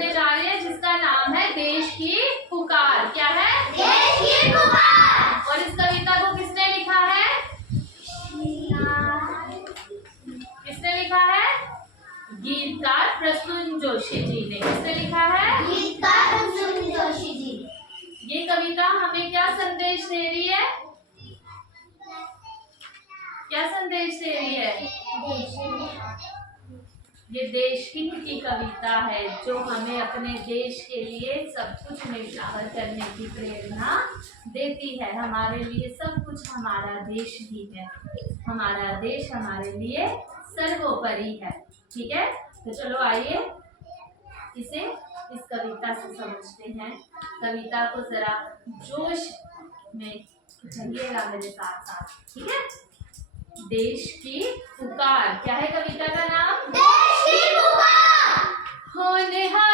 पढ़ने जा रहे हैं जिसका नाम है देश की पुकार। क्या है? देश की पुकार। और इस कविता को किसने लिखा है? किसने लिखा है? गीतकार प्रसून जोशी जी ने। किसने लिखा है? गीतकार प्रसून जोशी जी। ये कविता हमें क्या संदेश दे रही है? क्या संदेश दे रही है? ये देश हित की कविता है जो हमें अपने देश के लिए सब कुछ न्यौछावर करने की प्रेरणा देती है। हमारे लिए सब कुछ हमारा देश ही है। हमारा देश हमारे लिए सर्वोपरि है। ठीक है, तो चलो आइए इसे इस कविता से समझते हैं। कविता को जरा जोश में कहिएगा मेरे साथ साथ। ठीक है, देश की पुकार। क्या है कविता का नाम? देश की पुकार। होनहार